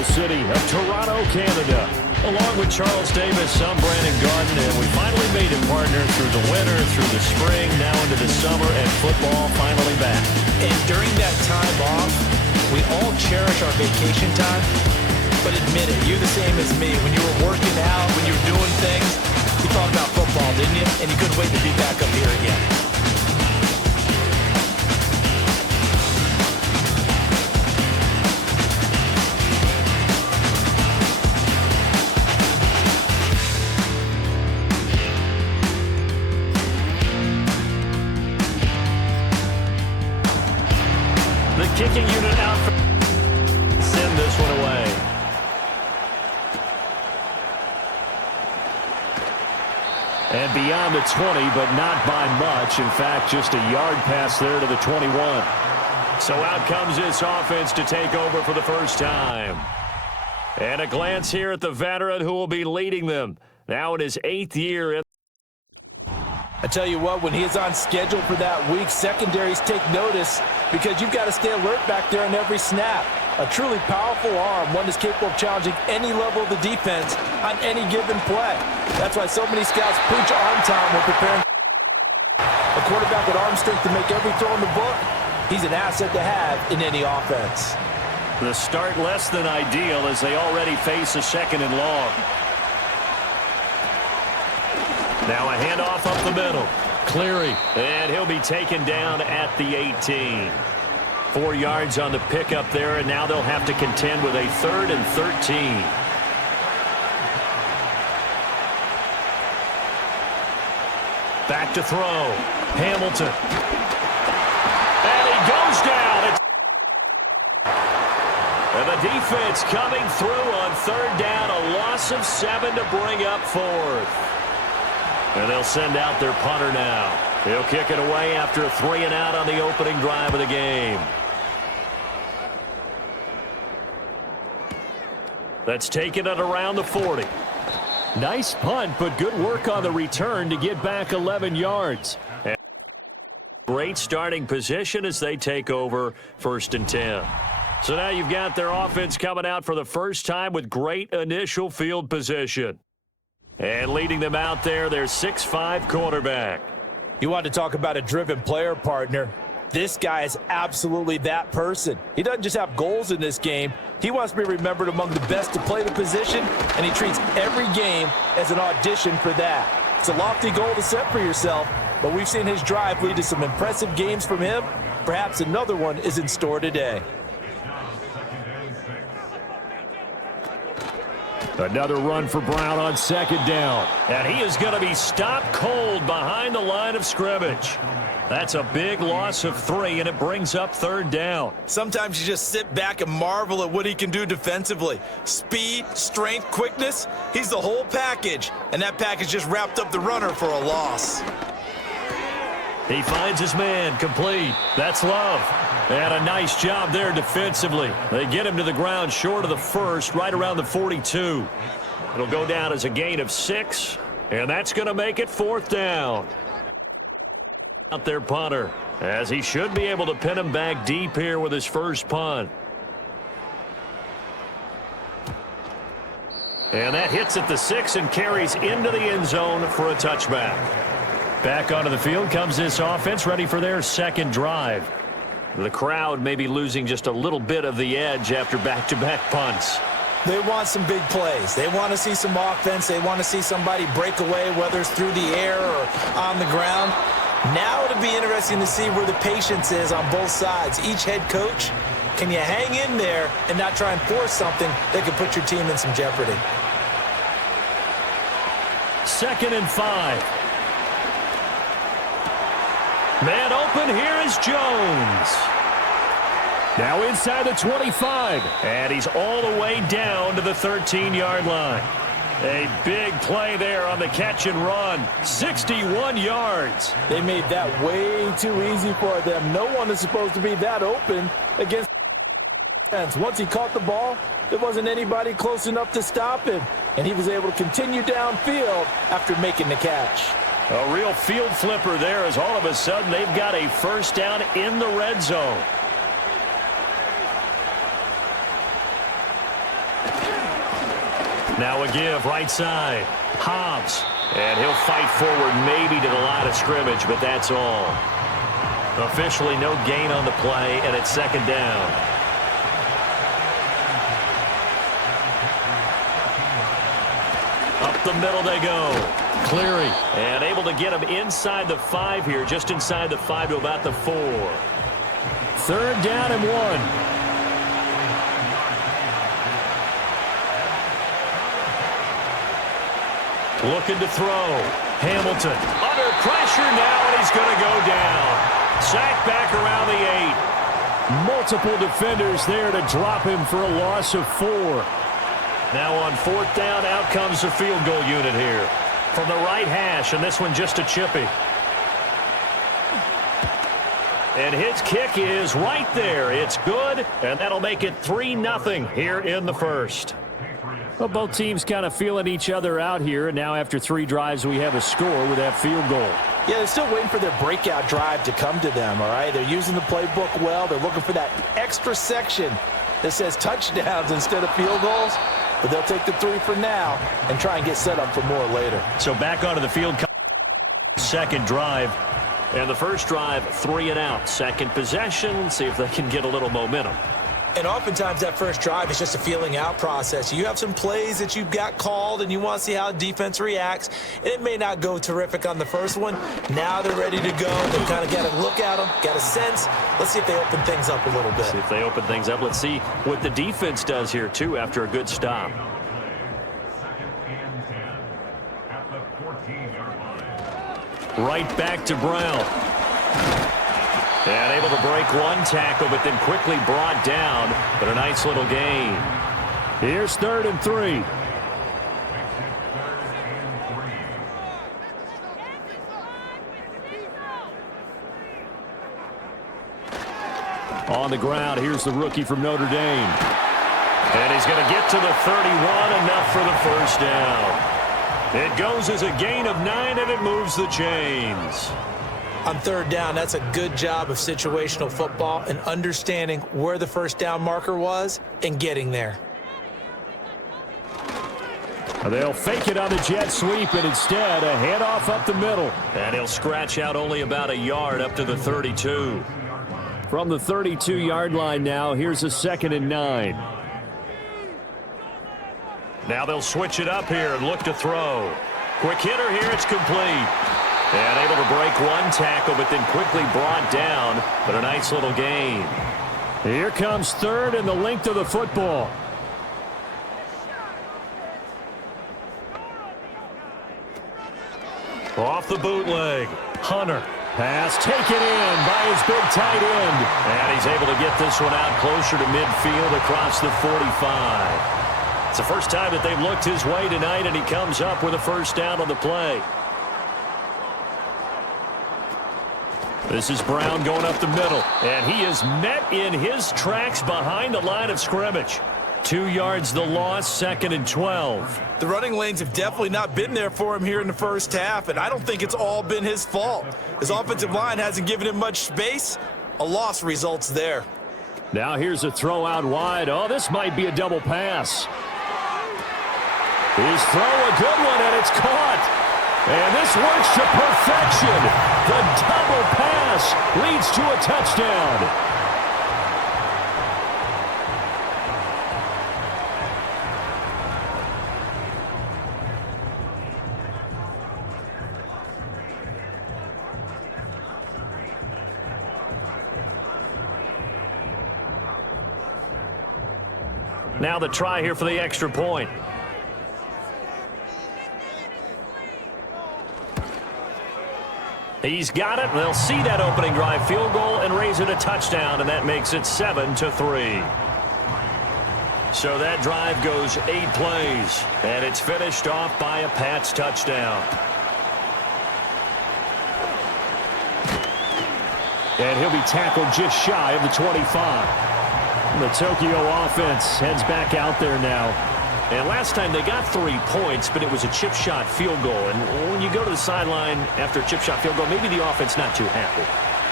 beautiful city of Toronto, Canada. Along with Charles Davis, I'm Brandon Garden, and we finally made it, partner, through the winter, through the spring, now into the summer, and football finally back. And during that time off, we all cherish our vacation time. But admit it, you're the same as me. When you were working out, when you were doing things, you thought about football, didn't you? And you couldn't wait to be back up here again. The kicking unit out for send this one away. And beyond the 20, but not by much. In fact, just a yard pass there to the 21. So out comes this offense to take over for the first time. And a glance here at the veteran who will be leading them. Now in his 8th year. I tell you what, when he is on schedule for that week, secondaries take notice because you've got to stay alert back there on every snap. A truly powerful arm, one that's capable of challenging any level of the defense on any given play. That's why so many scouts preach arm time when preparing. A quarterback with arm strength to make every throw in the book, he's an asset to have in any offense. The start less than ideal as they already face a 2nd and long. Now a handoff up the middle. Cleary. And he'll be taken down at the 18. 4 yards on the pickup there, and now they'll have to contend with a 3rd and 13. Back to throw. Hamilton. And he goes down. And the defense coming through on 3rd down. A loss of 7 to bring up 4th. And they'll send out their punter now. He'll kick it away after a 3 and out on the opening drive of the game. That's taken it around the 40. Nice punt, but good work on the return to get back 11 yards. And great starting position as they take over 1st and 10. So now you've got their offense coming out for the first time with great initial field position. And leading them out there, their 6'5" quarterback. You want to talk about a driven player, partner. This guy is absolutely that person. He doesn't just have goals in this game. He wants to be remembered among the best to play the position, and he treats every game as an audition for that. It's a lofty goal to set for yourself, but we've seen his drive lead to some impressive games from him. Perhaps another one is in store today. Another run for Brown on 2nd down. And he is going to be stopped cold behind the line of scrimmage. That's a big loss of 3, and it brings up 3rd down. Sometimes you just sit back and marvel at what he can do defensively. Speed, strength, quickness, he's the whole package. And that package just wrapped up the runner for a loss. He finds his man, complete. That's Love. And a nice job there defensively. They get him to the ground short of the 1st, right around the 42. It'll go down as a gain of 6, and that's going to make it 4th down. Out there, punter, as he should be able to pin him back deep here with his first punt. And that hits at the 6 and carries into the end zone for a touchback. Back onto the field comes this offense, ready for their 2nd drive. The crowd may be losing just a little bit of the edge after back-to-back punts. They want some big plays. They want to see some offense. They want to see somebody break away, whether it's through the air or on the ground. Now it'll be interesting to see where the patience is on both sides. Each head coach, can you hang in there and not try and force something that could put your team in some jeopardy? 2nd and 5. Man open, here is Jones. Now inside the 25. And he's all the way down to the 13-yard line. A big play there on the catch and run. 61 yards. They made that way too easy for them. No one is supposed to be that open against defense. Once he caught the ball, there wasn't anybody close enough to stop him. And he was able to continue downfield after making the catch. A real field flipper there as all of a sudden they've got a 1st down in the red zone. Now a give, right side. Hobbs. And he'll fight forward maybe to the line of scrimmage, but that's all. Officially no gain on the play, and it's second down. Up the middle they go. Cleary. And able to get him inside the 5 here, just inside the 5 to about the 4. Third down and 1. Looking to throw. Hamilton under pressure now, and he's going to go down. Sacked back around the 8. Multiple defenders there to drop him for a loss of 4. Now on fourth down, out comes the field goal unit here. From the right hash, and this one just a chippy. And his kick is right there. It's good, and that'll make it 3-0 here in the first. Well, both teams kind of feeling each other out here, and now after 3 drives, we have a score with that field goal. Yeah, they're still waiting for their breakout drive to come to them, all right? They're using the playbook well. They're looking for that extra section that says touchdowns instead of field goals, but they'll take the 3 for now and try and get set up for more later. So back onto the field, second drive, and the first drive, 3 and out. Second possession, see if they can get a little momentum. And oftentimes that first drive is just a feeling out process. You have some plays that you've got called and you want to see how the defense reacts. And it may not go terrific on the first one. Now they're ready to go. They've kind of got to look at them, got a sense. Let's see if they open things up a little bit. See if they open things up. Let's see what the defense does here, too, after a good stop. Right back to Brown. And able to break one tackle, but then quickly brought down. But a nice little gain. Here's 3rd and 3. On the ground, here's the rookie from Notre Dame. And he's going to get to the 31, enough for the first down. It goes as a gain of 9, and it moves the chains. On 3rd down, that's a good job of situational football and understanding where the first down marker was and getting there. They'll fake it on the jet sweep, and instead a handoff up the middle. And he'll scratch out only about a yard up to the 32. From the 32-yard line now, here's a 2nd and 9. Now they'll switch it up here and look to throw. Quick hitter here, it's complete. And able to break one tackle, but then quickly brought down. But a nice little gain. Here comes 3rd and the length of the football. Off the bootleg. Hunter. Pass taken in by his big tight end. And he's able to get this one out closer to midfield across the 45. It's the first time that they've looked his way tonight, and he comes up with a first down on the play. This is Brown going up the middle, and he is met in his tracks behind the line of scrimmage. 2 yards the loss, 2nd and 12. The running lanes have definitely not been there for him here in the first half, and I don't think it's all been his fault. His offensive line hasn't given him much space. A loss results there. Now here's a throw out wide. Oh, this might be a double pass. His throw, a good one, and it's caught. And this works to perfection. The double pass leads to a touchdown. Now the try here for the extra point. He's got it. They'll see that opening drive field goal and raise it a touchdown, and that makes it 7-3. So that drive goes 8 plays, and it's finished off by a Pats touchdown. And he'll be tackled just shy of the 25. The Tokyo offense heads back out there now. And last time they got 3 points, but it was a chip shot field goal. And when you go to the sideline after a chip shot field goal, maybe the offense not too happy.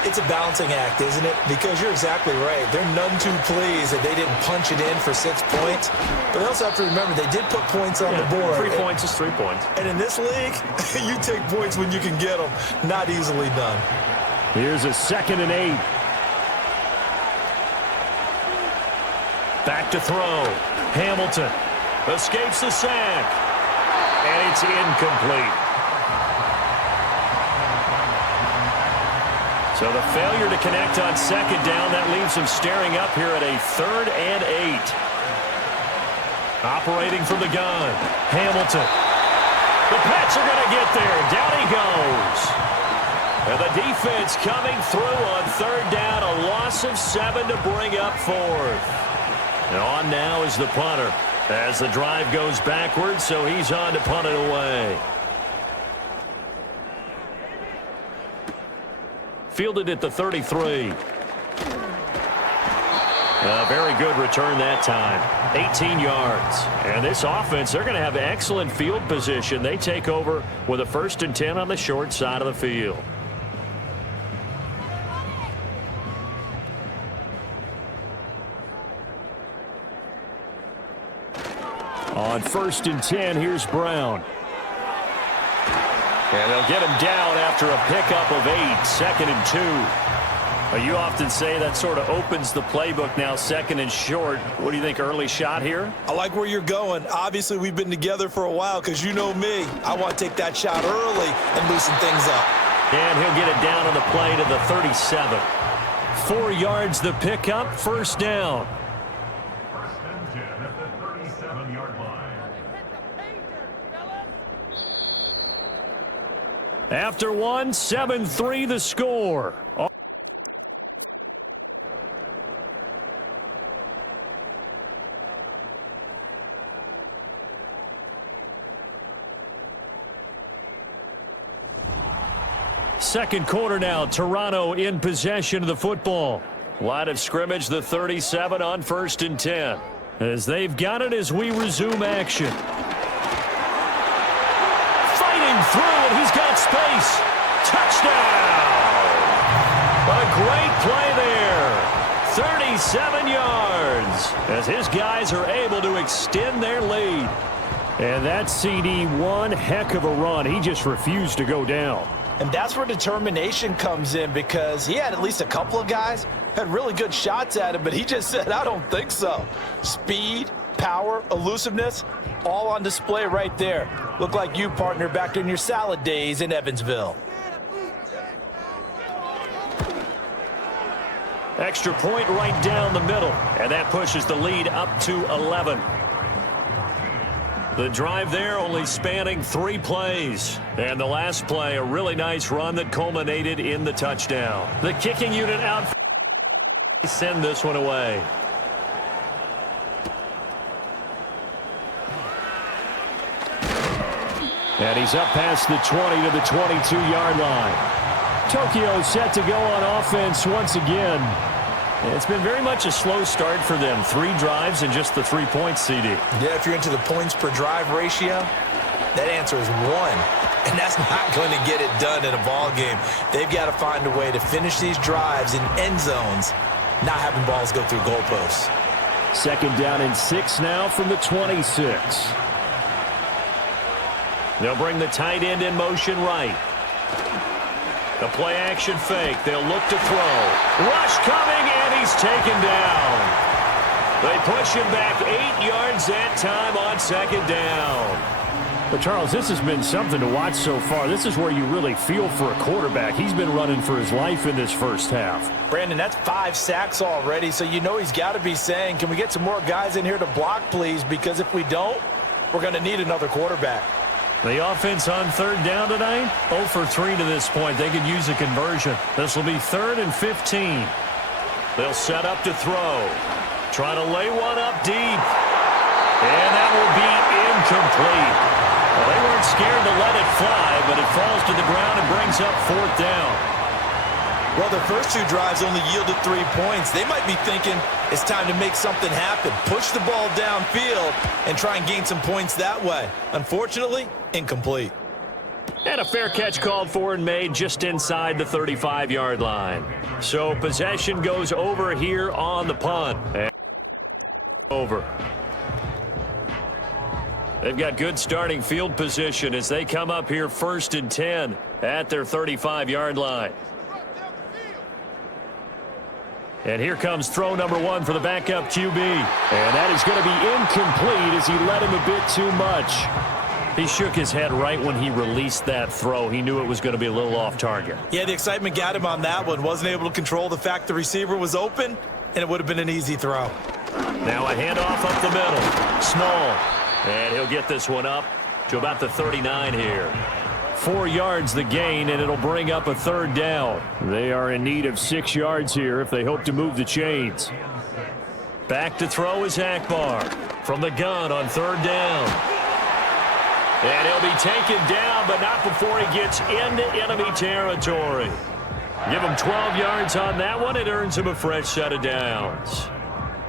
It's a balancing act, isn't it? Because you're exactly right. They're none too pleased that they didn't punch it in for 6 points. But they also have to remember they did put points on the board. 3 points is 3 points. And in this league, you take points when you can get them. Not easily done. Here's a 2nd and 8. Back to throw. Hamilton escapes the sack. And it's incomplete. So the failure to connect on 2nd down, that leaves him staring up here at a 3rd and 8. Operating from the gun. Hamilton. The Pats are going to get there. Down he goes. And the defense coming through on 3rd down. A loss of 7 to bring up 4th. And on now is the punter as the drive goes backwards, so he's on to punt it away. Fielded at the 33. A very good return that time. 18 yards. And this offense, they're going to have excellent field position. They take over with a 1st and 10 on the short side of the field. On 1st and 10, here's Brown. And they'll get him down after a pickup of 8, 2nd and 2. You often say that sort of opens the playbook now, 2nd and short. What do you think, early shot here? I like where you're going. Obviously, we've been together for a while because you know me. I want to take that shot early and loosen things up. And he'll get it down on the play to the 37. 4 yards the pickup, 1st down. After 1, 7-3 the score. Second quarter now, Toronto in possession of the football. Line of scrimmage, the 37 on 1st and 10. As they've got it as we resume action. Through, and he's got space. Touchdown! A great play there. 37 yards as his guys are able to extend their lead. And that CD, one heck of a run. He just refused to go down. And that's where determination comes in, because he had at least a couple of guys had really good shots at him, but he just said, I don't think so. Speed, power, elusiveness, all on display right there. Look like you, partner, back in your salad days in Evansville. Extra point right down the middle, and that pushes the lead up to 11. The drive there only spanning 3 plays. And the last play, a really nice run that culminated in the touchdown. The kicking unit out. Send this one away. And he's up past the 20 to the 22-yard line. Tokyo set to go on offense once again. It's been very much a slow start for them. 3 drives and just the 3 points, CD. Yeah, if you're into the points per drive ratio, that answer is 1. And that's not going to get it done in a ball game. They've got to find a way to finish these drives in end zones, not having balls go through goalposts. Second down and 6 now from the 26. They'll bring the tight end in motion right. The play action fake. They'll look to throw. Rush coming, and he's taken down. They push him back 8 yards that time on second down. But, Charles, this has been something to watch so far. This is where you really feel for a quarterback. He's been running for his life in this first half. Brandon, that's 5 sacks already, so you know he's got to be saying, can we get some more guys in here to block, please? Because if we don't, we're going to need another quarterback. The offense on third down tonight, 0 for 3 to this point. They could use a conversion. This will be 3rd and 15. They'll set up to throw. Trying to lay one up deep. And that will be incomplete. Well, they weren't scared to let it fly, but it falls to the ground and brings up 4th down. Well, their first 2 drives only yielded 3 points. They might be thinking it's time to make something happen. Push the ball downfield and try and gain some points that way. Unfortunately, incomplete. And a fair catch called for and made just inside the 35-yard line. So possession goes over here on the punt. And over. They've got good starting field position as they come up here 1st and 10 at their 35-yard line. And here comes throw number 1 for the backup QB. And that is going to be incomplete as he led him a bit too much. He shook his head right when he released that throw. He knew it was going to be a little off target. Yeah, the excitement got him on that one. Wasn't able to control the fact the receiver was open, and it would have been an easy throw. Now a handoff up the middle. Small. And he'll get this one up to about the 39 here. 4 yards the gain, and it'll bring up a 3rd down. They are in need of 6 yards here if they hope to move the chains. Back to throw is Akbar from the gun on 3rd down. And he'll be taken down, but not before he gets into enemy territory. Give him 12 yards on that one. It earns him a fresh set of downs.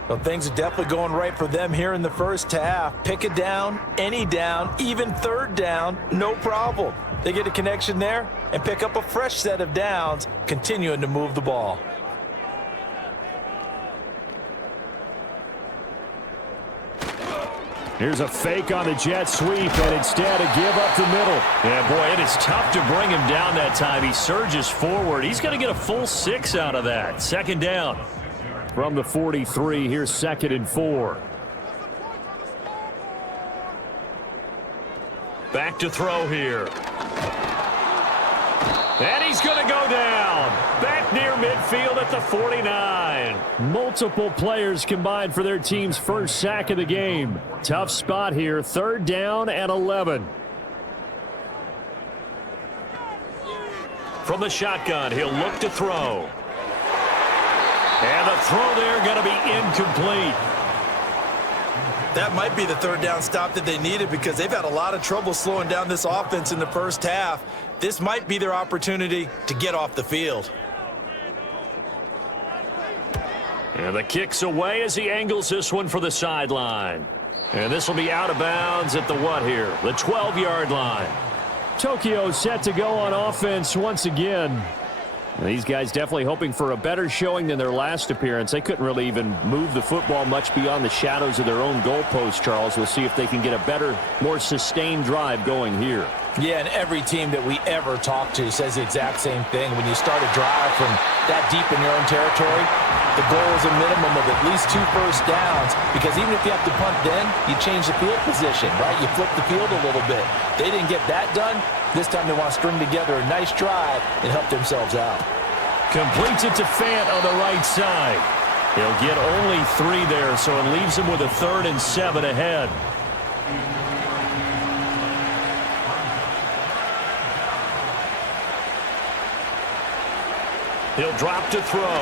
Well, things are definitely going right for them here in the first half. Pick a down, any down, even 3rd down, no problem. They get a connection there and pick up a fresh set of downs, continuing to move the ball. Here's a fake on the jet sweep, and instead a give up the middle. Yeah, boy, it is tough to bring him down that time. He surges forward. He's going to get a full 6 out of that. 2nd down from the 43. Here's 2nd and 4. Back to throw here. And he's going to go down. Back near midfield at the 49. Multiple players combined for their team's first sack of the game. Tough spot here. 3rd down and 11. From the shotgun, he'll look to throw. And the throw there going to be incomplete. That might be the 3rd down stop that they needed because they've had a lot of trouble slowing down this offense in the first half. This might be their opportunity to get off the field. And the kick's away as he angles this one for the sideline. And this will be out of bounds at the what here? The 12-yard line. Tokyo set to go on offense once again. These guys definitely hoping for a better showing than their last appearance. They couldn't really even move the football much beyond the shadows of their own goalpost, Charles. We'll see if they can get a better, more sustained drive going here. Yeah, and every team that we ever talk to says the exact same thing. When you start a drive from that deep in your own territory, the goal is a minimum of at least 2 first downs, because even if you have to punt then, you change the field position, right? You flip the field a little bit. They didn't get that done. This time they want to string together a nice drive and help themselves out. Completes it to Fant on the right side. He'll get only 3 there, so it leaves him with a 3rd and 7 ahead. He'll drop to throw.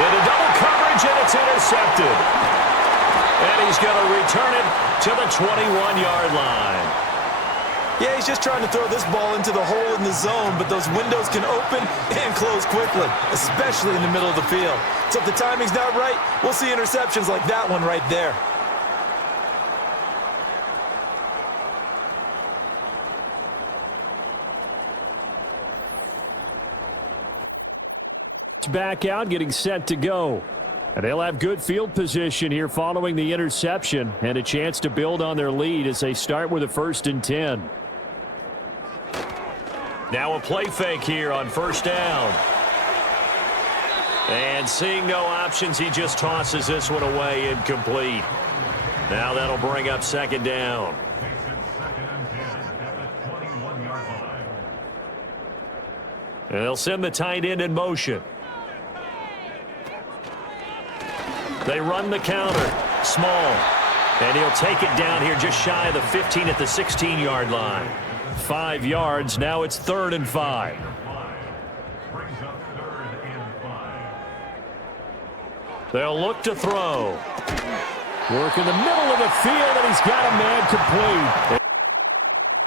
Into double coverage, and it's intercepted. And he's going to return it to the 21-yard line. Yeah, he's just trying to throw this ball into the hole in the zone, but those windows can open and close quickly, especially in the middle of the field. So if the timing's not right, we'll see interceptions like that one right there. Back out, getting set to go. And they'll have good field position here following the interception and a chance to build on their lead as they start with a 1st and 10. Now a play fake here on 1st down. And seeing no options, he just tosses this one away, incomplete. Now that'll bring up 2nd down. And they'll send the tight end in motion. They run the counter. Small. And he'll take it down here just shy of the 15 at the 16-yard line. 5 yards. Now it's 3rd and 5. They'll look to throw. Work in the middle of the field, and he's got a man complete.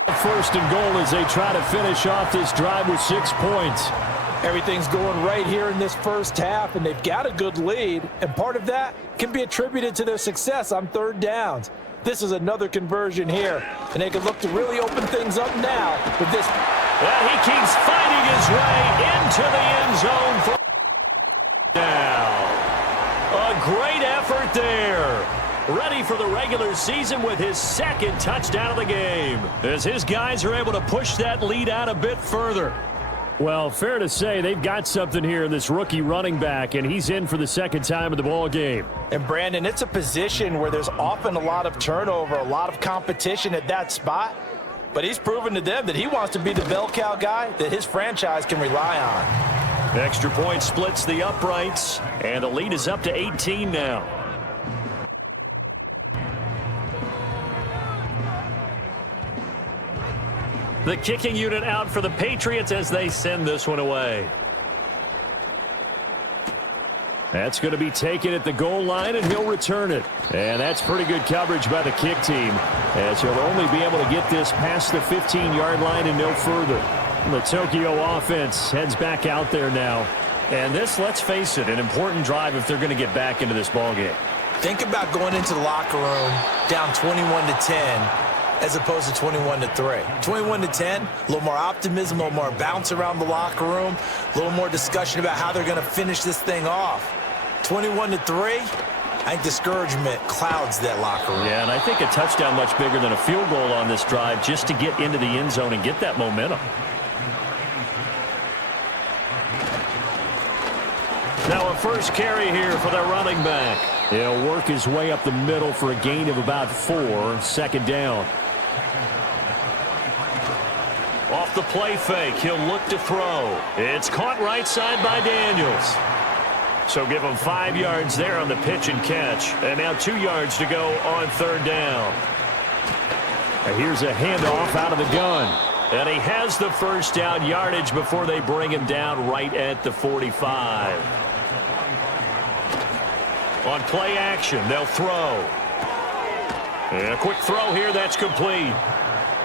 1st and goal as they try to finish off this drive with 6 points. Everything's going right here in this first half, and they've got a good lead, and part of that can be attributed to their success on 3rd downs. This is another conversion here, and they can look to really open things up now with this. And he keeps fighting his way into the end zone for now. A great effort there. Ready for the regular season with his second touchdown of the game, as his guys are able to push that lead out a bit further. Well, fair to say they've got something here in this rookie running back, and he's in for the second time of the ball game. And Brandon, it's a position where there's often a lot of turnover, a lot of competition at that spot. But he's proven to them that he wants to be the bell cow guy that his franchise can rely on. Extra point splits the uprights, and the lead is up to 18 now. The kicking unit out for the Patriots as they send this one away. That's going to be taken at the goal line, and he'll return it. And that's pretty good coverage by the kick team, as he'll only be able to get this past the 15-yard line and no further. The Tokyo offense heads back out there now. And this, let's face it, an important drive if they're going to get back into this ballgame. Think about going into the locker room down 21-10. As opposed to 21-3. 21-10, a little more optimism, a little more bounce around the locker room, a little more discussion about how they're going to finish this thing off. 21-3, I think discouragement clouds that locker room. Yeah, and I think a touchdown much bigger than a field goal on this drive just to get into the end zone and get that momentum. Now a first carry here for their running back. He'll work his way up the middle for a gain of about 4, second down. Off the play fake, he'll look to throw. It's caught right side by Daniels. So give him 5 yards there on the pitch and catch. And now 2 yards to go on third down. And here's a handoff out of the gun. And he has the first down yardage before they bring him down right at the 45. On play action, they'll throw. And a quick throw here, that's complete.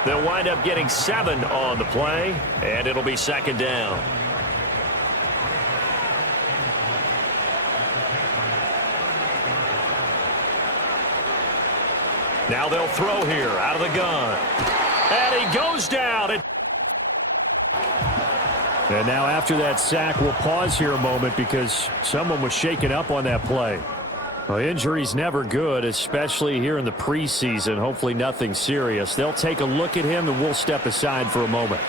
They'll wind up getting 7 on the play, and it'll be second down. Now they'll throw here out of the gun. And he goes down. And now after that sack, we'll pause here a moment because someone was shaken up on that play. Well, injury's never good, especially here in the preseason. Hopefully nothing serious. They'll take a look at him, and we'll step aside for a moment.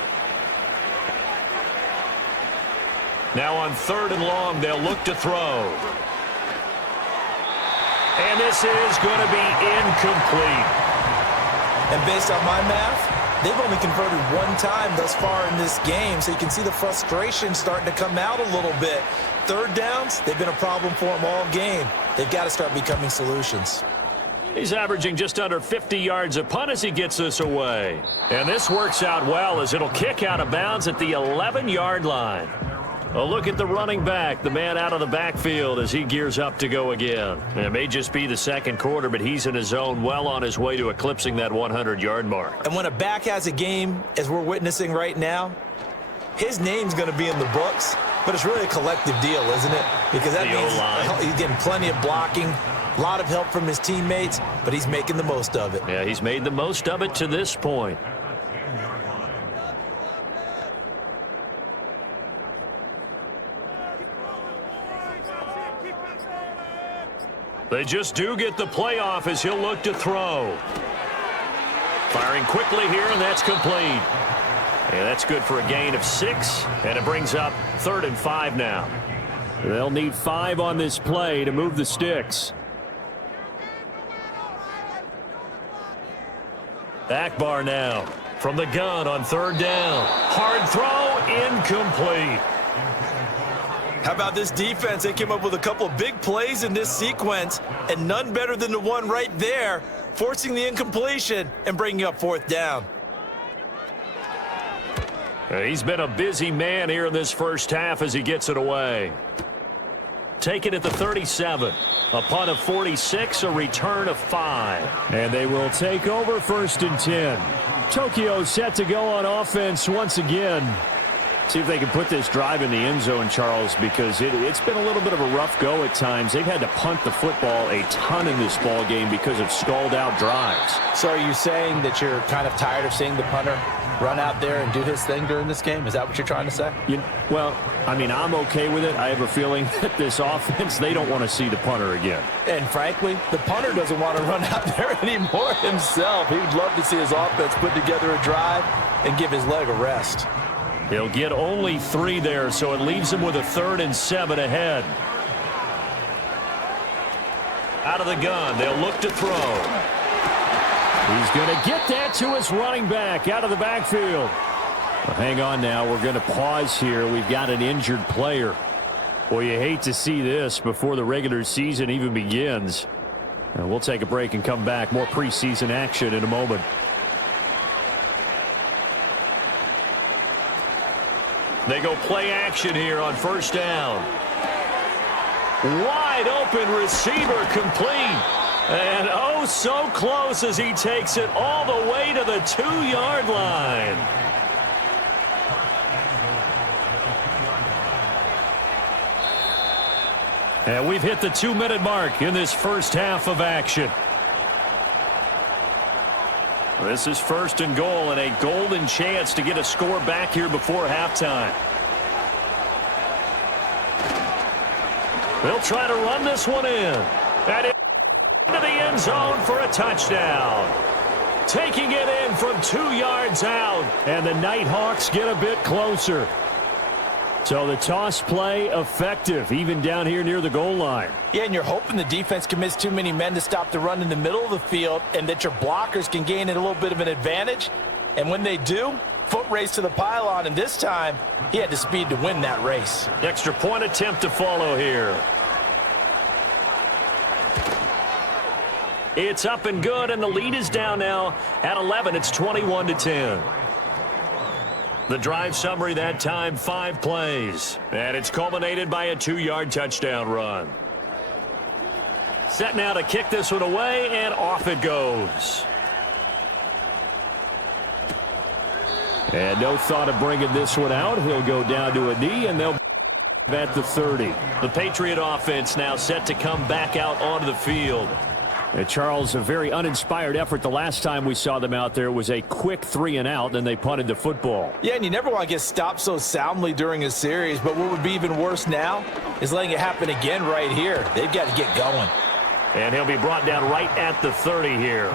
Now on third and long, they'll look to throw. And this is going to be incomplete. And based on my math, they've only converted 1 time thus far in this game, so you can see the frustration starting to come out a little bit. Third downs, they've been a problem for them all game. They've got to start becoming solutions. He's averaging just under 50 yards a punt as he gets this away. And this works out well as it'll kick out of bounds at the 11-yard line. A look at the running back, the man out of the backfield as he gears up to go again. It may just be the second quarter, but he's in his zone, well on his way to eclipsing that 100-yard mark. And when a back has a game, as we're witnessing right now, his name's going to be in the books, but it's really a collective deal, isn't it? Because that means he's getting plenty of blocking, a lot of help from his teammates, but he's making the most of it. Yeah, he's made the most of it to this point. They just do get the playoff as he'll look to throw. Firing quickly here, and that's complete. And that's good for a gain of 6, and it brings up 3rd and 5 now. They'll need 5 on this play to move the sticks. Akbar now from the gun on 3rd down. Hard throw, incomplete. How about this defense? They came up with a couple of big plays in this sequence, and none better than the one right there, forcing the incompletion and bringing up 4th down. He's been a busy man here in this first half as he gets it away. Taken at the 37. A punt of 46, a return of 5. And they will take over 1st and 10. Tokyo set to go on offense once again. See if they can put this drive in the end zone, Charles, because it's been a little bit of a rough go at times. They've had to punt the football a ton in this ball game because of stalled-out drives. So are you saying that you're kind of tired of seeing the punter run out there and do his thing during this game? Is that what you're trying to say? Well, I mean, I'm okay with it. I have a feeling that this offense, they don't want to see the punter again. And frankly, the punter doesn't want to run out there anymore himself. He would love to see his offense put together a drive and give his leg a rest. He'll get only 3 there, so it leaves him with a 3rd and 7 ahead. Out of the gun, they'll look to throw. He's going to get that to his running back out of the backfield. Well, hang on now. We're going to pause here. We've got an injured player. Boy, you hate to see this before the regular season even begins. We'll take a break and come back. More preseason action in a moment. They go play action here on 1st down. Wide open receiver complete. And oh, so close as he takes it all the way to the 2-yard line. And we've hit the 2-minute mark in this first half of action. This is 1st and goal and a golden chance to get a score back here before halftime. They'll try to run this one in. And into the end zone for a touchdown. Taking it in from 2 yards out. And the Nighthawks get a bit closer. So the toss play effective, even down here near the goal line. Yeah, and you're hoping the defense commits too many men to stop the run in the middle of the field and that your blockers can gain a little bit of an advantage. And when they do, foot race to the pylon, and this time he had the speed to win that race. Extra point attempt to follow here. It's up and good, and the lead is down now at 11. It's 21-10. The drive summary that time, 5 plays. And it's culminated by a 2-yard touchdown run. Set now to kick this one away, and off it goes. And no thought of bringing this one out. He'll go down to a knee, and they'll be at the 30. The Patriot offense now set to come back out onto the field. Charles, a very uninspired effort the last time we saw them out there. It was a quick 3-and-out, and they punted the football. Yeah, and you never want to get stopped so soundly during a series, but what would be even worse now is letting it happen again right here. They've got to get going. And he'll be brought down right at the 30 here.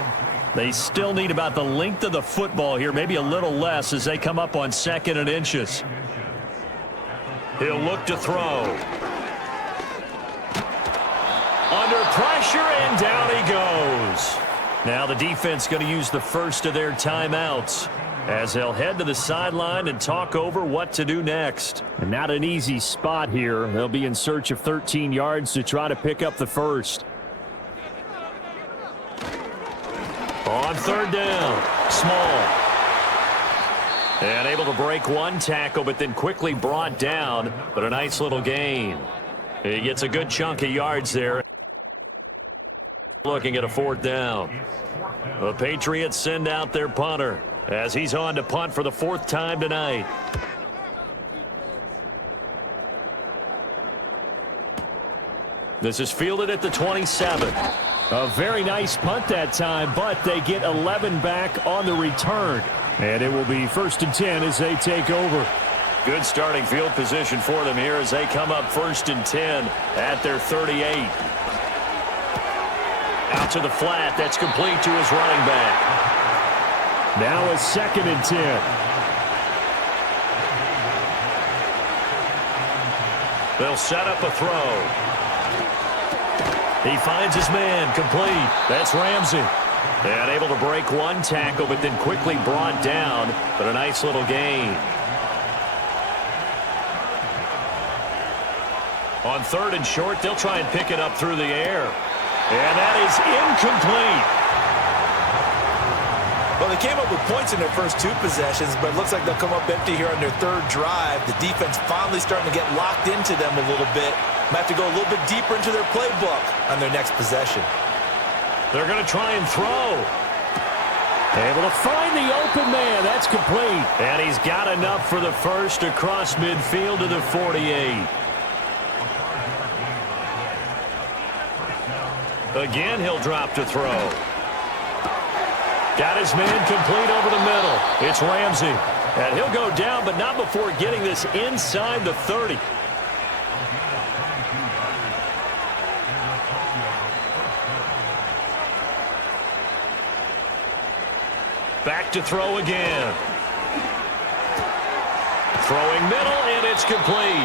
They still need about the length of the football here, maybe a little less as they come up on 2nd and inches. He'll look to throw. Under pressure, and down he goes. Now the defense going to use the first of their timeouts as they'll head to the sideline and talk over what to do next. And not an easy spot here. They'll be in search of 13 yards to try to pick up the first. On 3rd down, Small. And able to break one tackle, but then quickly brought down. But a nice little gain. He gets a good chunk of yards there. Looking at a 4th down. The Patriots send out their punter as he's on to punt for the 4th time tonight. This is fielded at the 27. A very nice punt that time, but they get 11 back on the return. And it will be 1st and 10 as they take over. Good starting field position for them here as they come up 1st and 10 at their 38. Out to the flat. That's complete to his running back. Now a 2nd and 10. They'll set up a throw. He finds his man. Complete. That's Ramsey. And able to break one tackle, but then quickly brought down. But a nice little gain. On 3rd and short, they'll try and pick it up through the air. And that is incomplete. Well, they came up with points in their first 2 possessions, but it looks like they'll come up empty here on their 3rd drive. The defense finally starting to get locked into them a little bit. Might have to go a little bit deeper into their playbook on their next possession. They're going to try and throw. Able to find the open man. That's It's complete. And he's got enough for the first across midfield to the 48. Again, he'll drop to throw. Got his man complete over the middle. It's Ramsey. And he'll go down, but not before getting this inside the 30. Back to throw again. Throwing middle, and it's complete.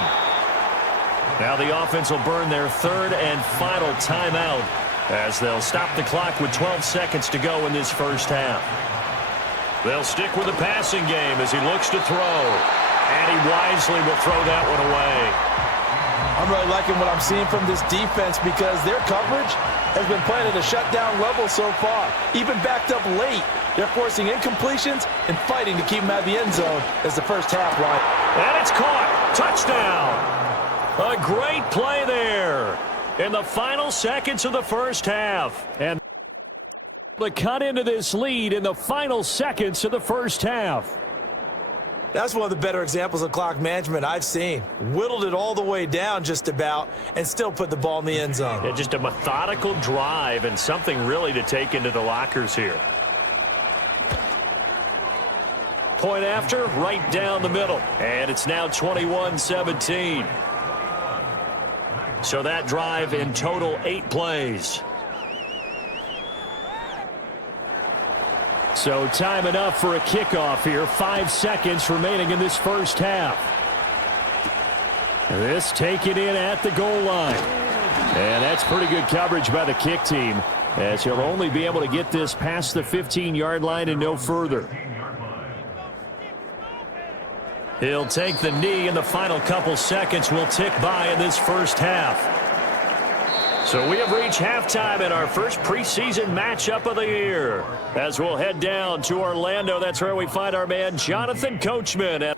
Now the offense will burn their third and final timeout as they'll stop the clock with 12 seconds to go in this first half. They'll stick with the passing game as he looks to throw. And he wisely will throw that one away. I'm really liking what I'm seeing from this defense because their coverage has been playing at a shutdown level so far. Even backed up late, they're forcing incompletions and fighting to keep them out of the end zone as the first half line. And it's caught. Touchdown. A great play there in the final seconds of the first half. And to cut into this lead in the final seconds of the first half. That's one of the better examples of clock management I've seen. Whittled it all the way down just about and still put the ball in the end zone. Yeah, just a methodical drive and something really to take into the lockers here. Point after, right down the middle. And it's now 21-17. So that drive in total 8 plays. So time enough for a kickoff here. 5 seconds remaining in this first half. This taken in at the goal line. And that's pretty good coverage by the kick team, as he'll only be able to get this past the 15-yard line and no further. He'll take the knee, and the final couple seconds will tick by in this first half. So we have reached halftime in our first preseason matchup of the year. As we'll head down to Orlando, that's where we find our man Jonathan Coachman at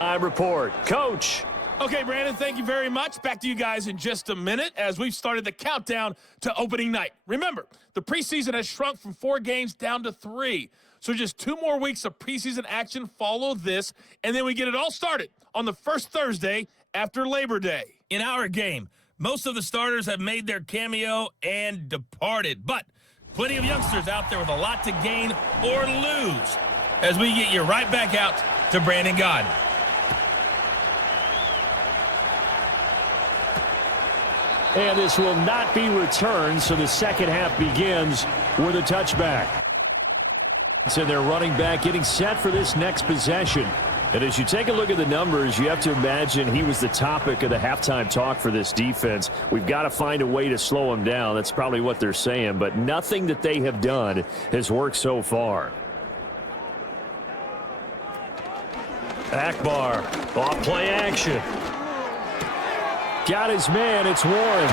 Time Report. Coach. Okay, Brandon, thank you very much. Back to you guys in just a minute as we've started the countdown to opening night. Remember, the preseason has shrunk from 4 games down to 3. So just 2 more weeks of preseason action follow this, and then we get it all started on the first Thursday after Labor Day. In our game, most of the starters have made their cameo and departed, but plenty of youngsters out there with a lot to gain or lose as we get you right back out to Brandon Gaudin. And this will not be returned, so the second half begins with a touchback. So they're running back getting set for this next possession. And as you take a look at the numbers, you have to imagine he was the topic of the halftime talk for this defense. We've got to find a way to slow him down. That's probably what they're saying. But nothing that they have done has worked so far. Akbar, off play action. Got his man, it's Warren.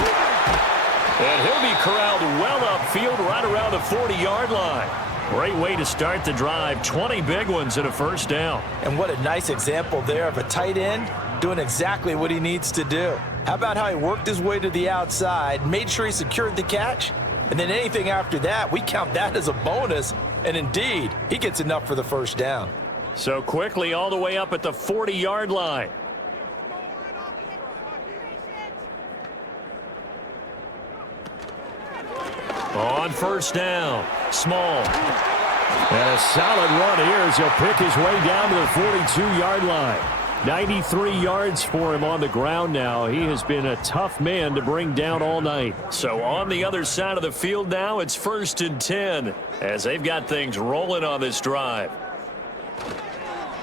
And he'll be corralled well upfield right around the 40-yard line. Great way to start the drive. 20 big ones and a first down. And what a nice example there of a tight end doing exactly what he needs to do. How about how he worked his way to the outside, made sure he secured the catch, and then anything after that, we count that as a bonus. And indeed, he gets enough for the first down. So quickly all the way up at the 40-yard line. On first down, Small. And a solid run here as he'll pick his way down to the 42-yard line. 93 yards for him on the ground now. He has been a tough man to bring down all night. So on the other side of the field now, it's 1st and 10 as they've got things rolling on this drive.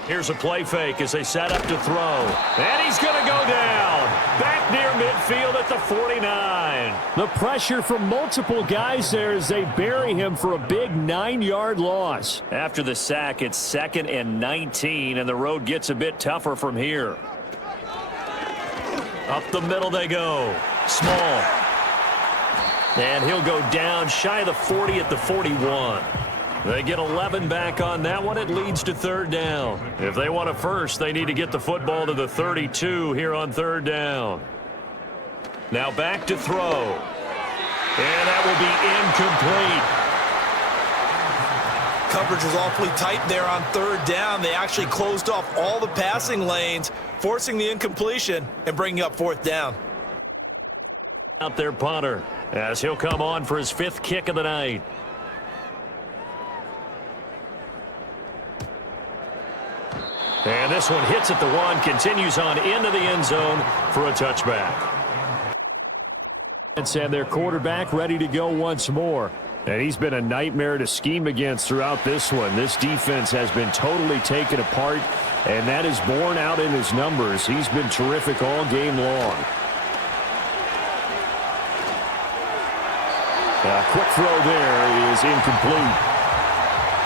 Here's a play fake as they set up to throw. And he's going to go down. Back near midfield at the 49. The pressure from multiple guys there as they bury him for a big 9-yard loss. After the sack, it's 2nd and 19, and the road gets a bit tougher from here. Up the middle they go. Small. And he'll go down shy of the 40 at the 41. They get 11 back on that one. It leads to 3rd down. If they want a first, they need to get the football to the 32 here on 3rd down. Now back to throw. And that will be incomplete. coverage was awfully tight there on third down. They actually closed off all the passing lanes, forcing the incompletion and bringing up fourth down. Out there, punter, as he'll come on for his 5th kick of the night. And this one hits at the 1, continues on into the end zone for a touchback. And their quarterback ready to go once more. And he's been a nightmare to scheme against throughout this one. This defense has been totally taken apart, and that is borne out in his numbers. He's been terrific all game long. A quick throw there is incomplete.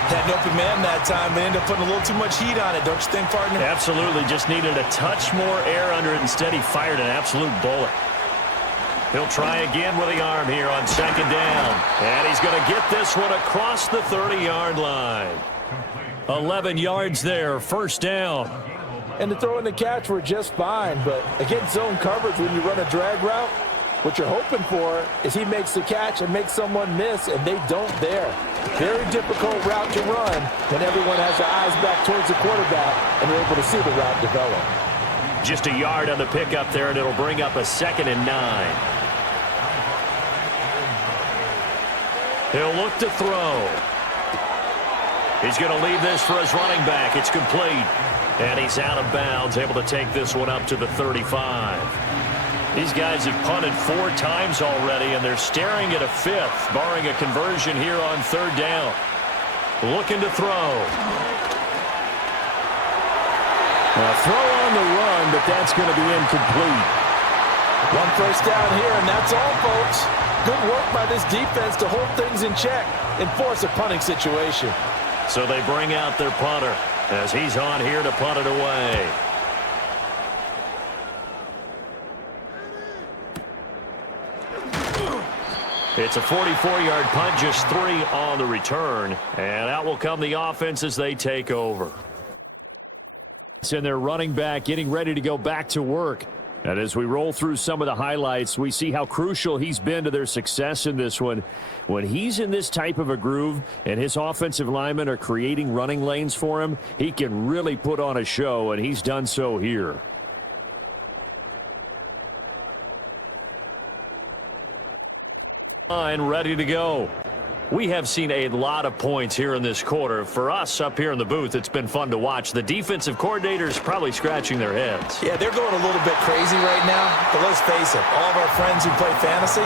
Had an open man that time. They ended up putting a little too much heat on it, don't you think, partner? Absolutely. Just needed a touch more air under it. Instead, he fired an absolute bullet. He'll try again with the arm here on 2nd down. And he's going to get this one across the 30-yard line. 11 yards there, 1st down. And the throw and the catch were just fine. But against zone coverage, when you run a drag route, what you're hoping for is he makes the catch and makes someone miss, and they don't there. Very difficult route to run when everyone has their eyes back towards the quarterback and they're able to see the route develop. Just a yard on the pickup there, and it'll bring up a 2nd and 9. He'll look to throw. He's going to leave this for his running back. It's complete. And he's out of bounds, able to take this one up to the 35. These guys have punted 4 times already, and they're staring at a 5th, barring a conversion here on 3rd down. Looking to throw. A throw on the run, but that's going to be incomplete. 1 first down here, and that's all, folks. Good work by this defense to hold things in check and force a punting situation. So they bring out their punter as he's on here to punt it away. It's a 44-yard punt, just 3 on the return. And out will come the offense as they take over. And their running back getting ready to go back to work. And as we roll through some of the highlights, we see how crucial he's been to their success in this one. When he's in this type of a groove and his offensive linemen are creating running lanes for him, he can really put on a show, and he's done so here. Ready to go. We have seen a lot of points here in this quarter. For us up here in the booth, it's been fun to watch. The defensive coordinators probably scratching their heads. Yeah, they're going a little bit crazy right now. But let's face it, all of our friends who play fantasy,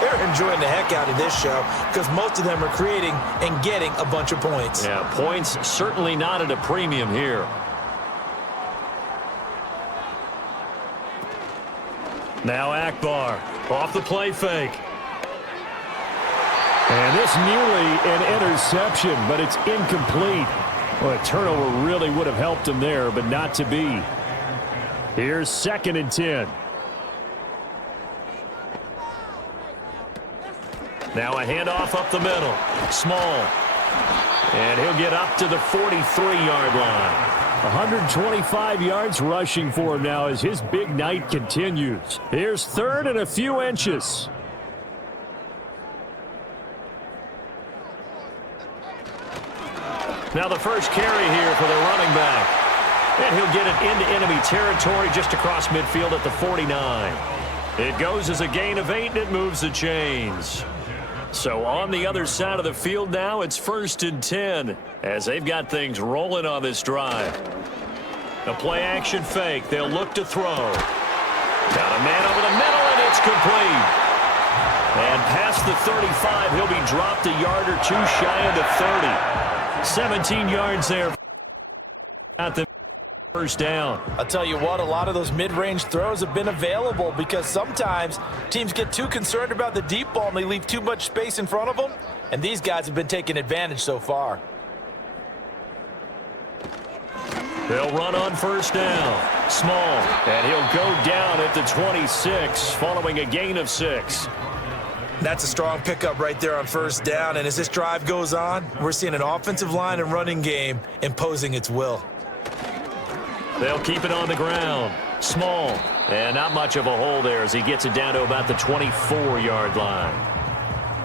they're enjoying the heck out of this show because most of them are creating and getting a bunch of points. Yeah, points certainly not at a premium here. Now Akbar off the play fake. And this nearly an interception, but it's incomplete. Well, a turnover really would have helped him there, but not to be. Here's 2nd and 10. Now a handoff up the middle. Small. And he'll get up to the 43-yard line. 125 yards rushing for him now as his big night continues. Here's 3rd and a few inches. Now the first carry here for the running back. And he'll get it into enemy territory just across midfield at the 49. It goes as a gain of 8, and it moves the chains. So on the other side of the field now, it's 1st and 10 as they've got things rolling on this drive. A play-action fake. They'll look to throw. Got a man over the middle, and it's complete. And past the 35, he'll be dropped a yard or 2 shy of the 30. 17 yards there. At the 1st down. I'll tell you what, a lot of those mid-range throws have been available because sometimes teams get too concerned about the deep ball and they leave too much space in front of them, and these guys have been taking advantage so far. They'll run on 1st down. Small, and he'll go down at the 26 following a gain of 6. That's a strong pickup right there on 1st down, and as this drive goes on, we're seeing an offensive line and running game imposing its will. They'll keep it on the ground. Small, and not much of a hole there as he gets it down to about the 24-yard line.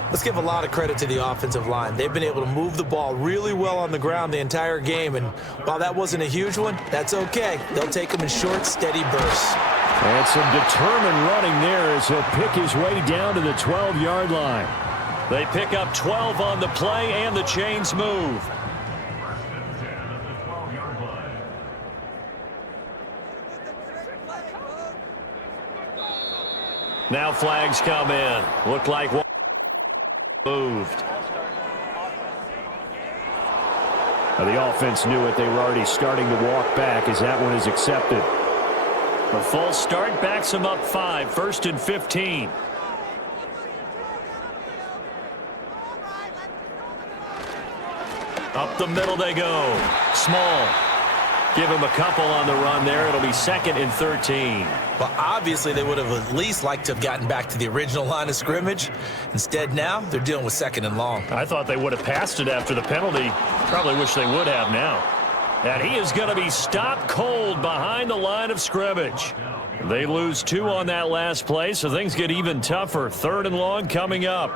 Let's give a lot of credit to the offensive line. They've been able to move the ball really well on the ground the entire game, and while that wasn't a huge one, that's okay. They'll take them in short, steady bursts. And some determined running there as he'll pick his way down to the 12-yard line. They pick up 12 on the play, and the chains move. Now flags come in. Look like one moved. The offense knew it. They were already starting to walk back as that one is accepted. The false start backs them up 5. 1st and 15. Up the middle they go. Small. Give him a couple on the run there. It'll be 2nd and 13. Well, obviously they would have at least liked to have gotten back to the original line of scrimmage. Instead now, they're dealing with 2nd and long. I thought they would have passed it after the penalty. Probably wish they would have now. And he is going to be stopped cold behind the line of scrimmage. They lose 2 on that last play, so things get even tougher. 3rd and long coming up.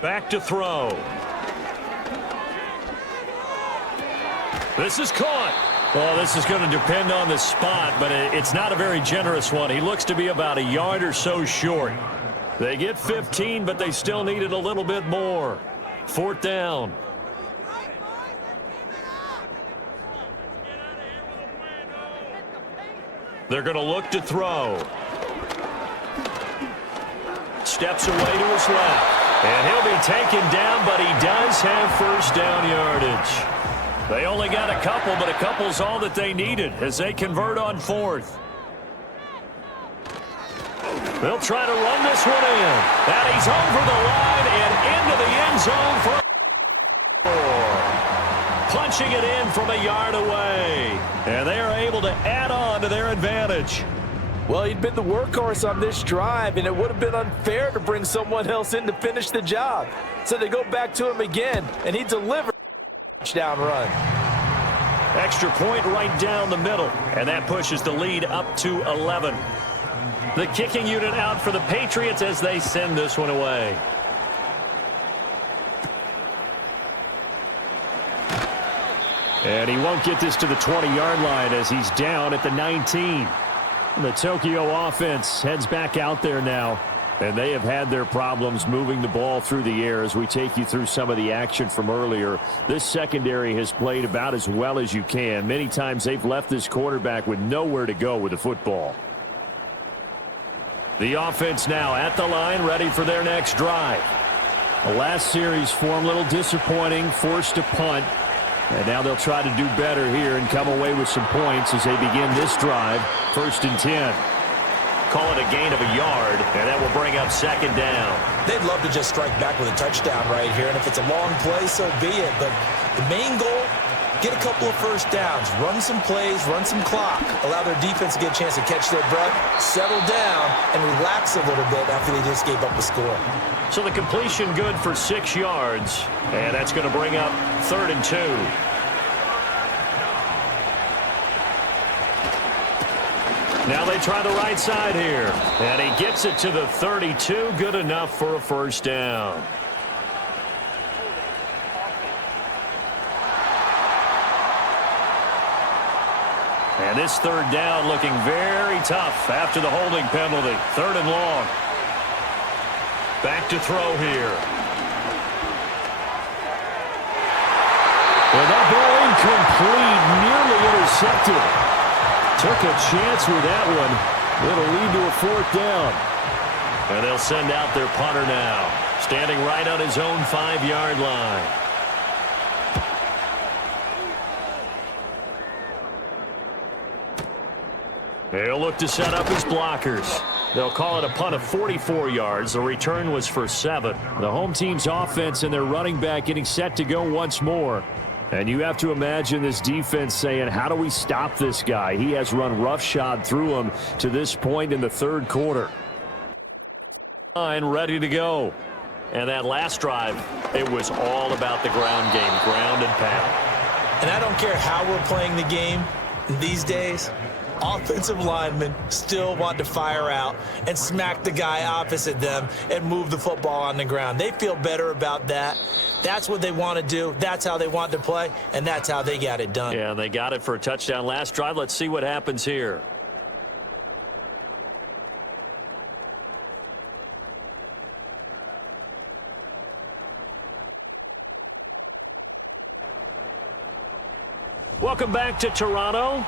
Back to throw. This is caught. Well, this is going to depend on the spot, but it's not a very generous one. He looks to be about a yard or so short. They get 15, but they still needed a little bit more. 4th down. They're going to look to throw. Steps away to his left. And he'll be taken down, but he does have 1st down yardage. They only got a couple, but a couple's all that they needed as they convert on 4th. They'll try to run this one in. And he's over the line and into the end zone for 4. Punching it in from a yard away. And they are able to add on to their advantage. Well, he'd been the workhorse on this drive, and it would have been unfair to bring someone else in to finish the job. So they go back to him again, and he delivers a touchdown run. Extra point right down the middle, and that pushes the lead up to 11. The kicking unit out for the Patriots as they send this one away. And he won't get this to the 20-yard line as he's down at the 19. The Tokyo offense heads back out there now, and they have had their problems moving the ball through the air as we take you through some of the action from earlier. This secondary has played about as well as you can. Many times they've left this quarterback with nowhere to go with the football. The offense now at the line, ready for their next drive. The last series for them a little disappointing, forced to punt. And now they'll try to do better here and come away with some points as they begin this drive. 1st and 10. Call it a gain of a yard, and that will bring up 2nd down. They'd love to just strike back with a touchdown right here, and if it's a long play, so be it. But the main goal, get a couple of 1st downs, run some plays, run some clock, allow their defense to get a chance to catch their breath, settle down, and relax a little bit after they just gave up the score. So the completion good for 6 yards, and that's going to bring up 3rd and 2. Now they try the right side here, and he gets it to the 32. Good enough for a 1st down. And this 3rd down looking very tough after the holding penalty. 3rd and long. Back to throw here. Well, that ball incomplete, nearly intercepted. Took a chance with that one. It'll lead to a 4th down. And they'll send out their punter now, standing right on his own 5-yard line. They'll look to set up his blockers. They'll call it a punt of 44 yards. The return was for 7. The home team's offense and their running back getting set to go once more. And you have to imagine this defense saying, how do we stop this guy? He has run roughshod through him to this point in the 3rd quarter. Ready to go. And that last drive, it was all about the ground game, ground and pound. And I don't care how we're playing the game these days. offensive linemen still want to fire out and smack the guy opposite them and move the football on the ground. They feel better about that. That's what they want to do. That's how they want to play, and that's how they got it done. Yeah, they got it for a touchdown last drive. Let's see what happens here. Welcome back to Toronto.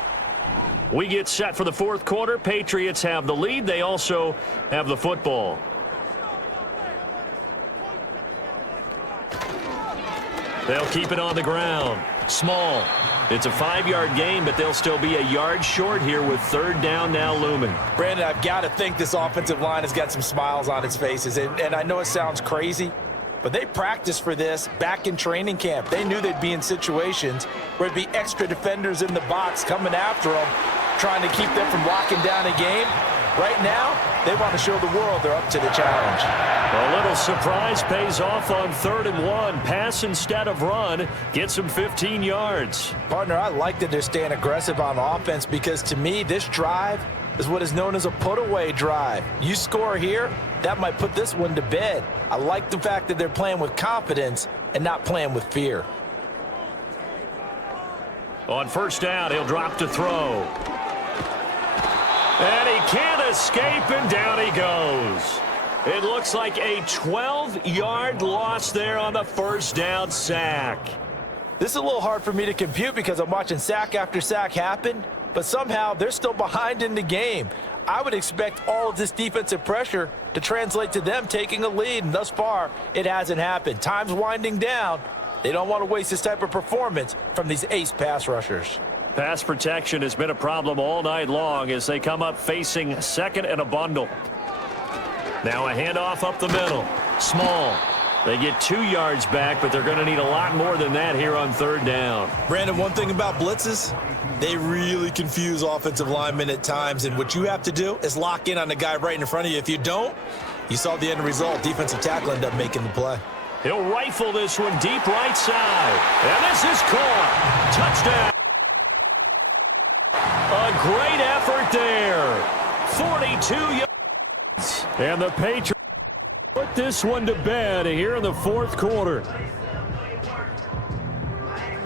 We get set for the fourth quarter. Patriots have the lead. They also have the football. They'll keep it on the ground. Small. It's a 5-yard gain, but they'll still be a yard short here with third down now looming. Brandon, I've got to think this offensive line has got some smiles on its faces. And I know it sounds crazy, but they practiced for this back in training camp. They knew they'd be in situations where it'd be extra defenders in the box coming after them, trying to keep them from locking down a game. Right now, they want to show the world they're up to the challenge. A little surprise pays off on 3rd and 1. Pass instead of run. Gets them 15 yards. Partner, I like that they're staying aggressive on offense because to me, this drive is what is known as a put-away drive. You score here, that might put this one to bed. I like the fact that they're playing with confidence and not playing with fear. On first down, he'll drop to throw. And he can't escape, and down he goes. It looks like a 12-yard loss there on the first down sack. This is a little hard for me to compute because I'm watching sack after sack happen, but somehow they're still behind in the game. I would expect all of this defensive pressure to translate to them taking a lead, and thus far, it hasn't happened. Time's winding down. They don't want to waste this type of performance from these ace pass rushers. Pass protection has been a problem all night long as they come up facing second and a bundle. Now a handoff up the middle. Small. They get 2 yards back, but they're going to need a lot more than that here on third down. Brandon, one thing about blitzes, they really confuse offensive linemen at times, and what you have to do is lock in on the guy right in front of you. If you don't, you saw the end result. Defensive tackle ended up making the play. He'll rifle this one deep right side. And this is caught. Touchdown. A great effort there. 42 yards. And the Patriots put this one to bed here in the fourth quarter.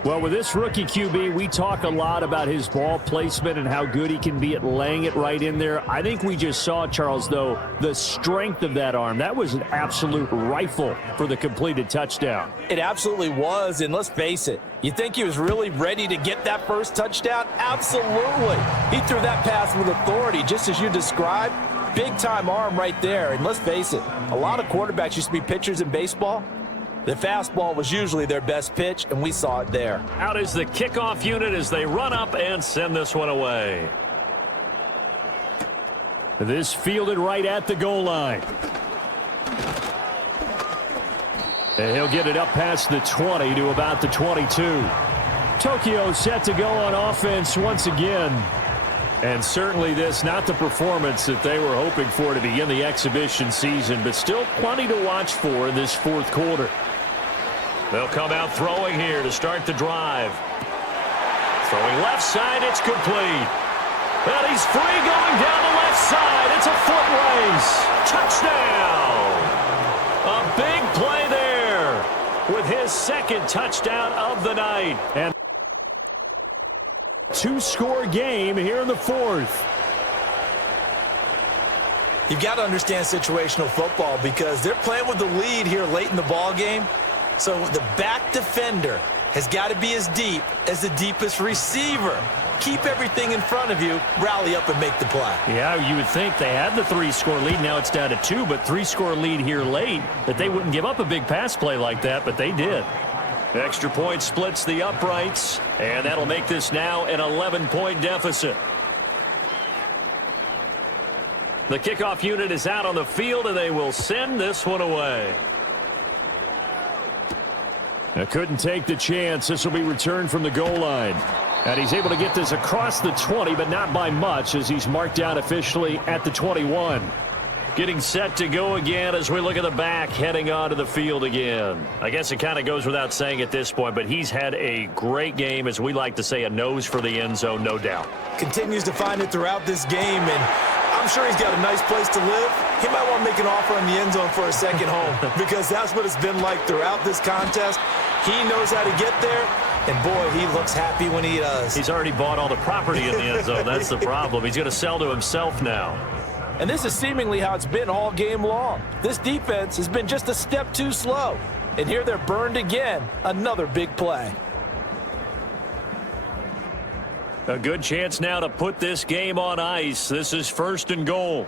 Well, with this rookie QB, we talk a lot about his ball placement and how good he can be at laying it right in there. I think we just saw, Charles, though, the strength of that arm. That was an absolute rifle for the completed touchdown. It absolutely was, and let's face it, you think he was really ready to get that first touchdown? Absolutely. He threw that pass with authority, just as you described. Big-time arm right there, and let's face it, a lot of quarterbacks used to be pitchers in baseball. The fastball was usually their best pitch, and we saw it there. Out is the kickoff unit as they run up and send this one away. This fielded right at the goal line. And he'll get it up past the 20 to about the 22. Tokyo set to go on offense once again. And certainly this, not the performance that they were hoping for to begin the exhibition season, but still plenty to watch for in this fourth quarter. They'll come out throwing here to start the drive. Throwing left side, it's complete. And he's free going down the left side. It's a foot race. Touchdown. A big play there with his second touchdown of the night. And two-score game here in the fourth. You've got to understand situational football because they're playing with the lead here late in the ball game. So the back defender has got to be as deep as the deepest receiver. Keep everything in front of you, rally up and make the play. Yeah, you would think they had the 3-score lead. Now it's down to 2, but 3-score lead here late, that they wouldn't give up a big pass play like that, but they did. Extra point splits the uprights, and that'll make this now an 11-point deficit. The kickoff unit is out on the field, and they will send this one away. Now couldn't take the chance. This will be returned from the goal line. And he's able to get this across the 20, but not by much as he's marked down officially at the 21. Getting set to go again as we look at the back heading onto the field again. I guess it kind of goes without saying at this point, but he's had a great game, as we like to say, a nose for the end zone, no doubt. Continues to find it throughout this game, and I'm sure he's got a nice place to live. He might want to make an offer in the end zone for a second home because that's what it's been like throughout this contest. He knows how to get there, and boy, he looks happy when he does. He's already bought all the property in the end zone. That's the problem. He's going to sell to himself now. And this is seemingly how it's been all game long. This defense has been just a step too slow. And here they're burned again. Another big play. A good chance now to put this game on ice. This is 1st and goal.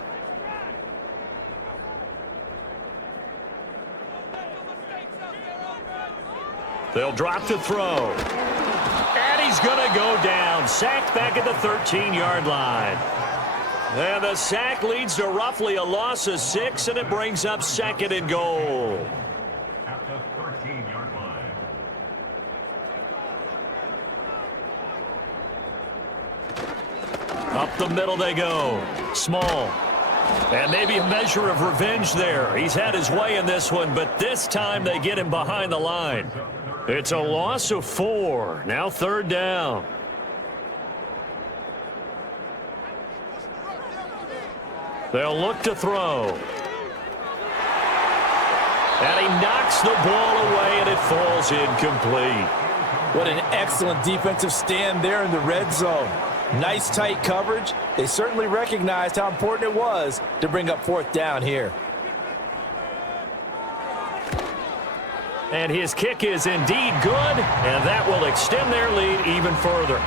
They'll drop to throw. And he's going to go down. Sacked back at the 13-yard line. And the sack leads to roughly a loss of 6, and it brings up 2nd and goal. At the 13-yard line. Up the middle they go. Small. And maybe a measure of revenge there. He's had his way in this one, but this time they get him behind the line. It's a loss of 4. Now 3rd down. They'll look to throw. And he knocks the ball away, and it falls incomplete. What an excellent defensive stand there in the red zone. Nice tight coverage. They certainly recognized how important it was to bring up 4th down here. And his kick is indeed good, and that will extend their lead even further.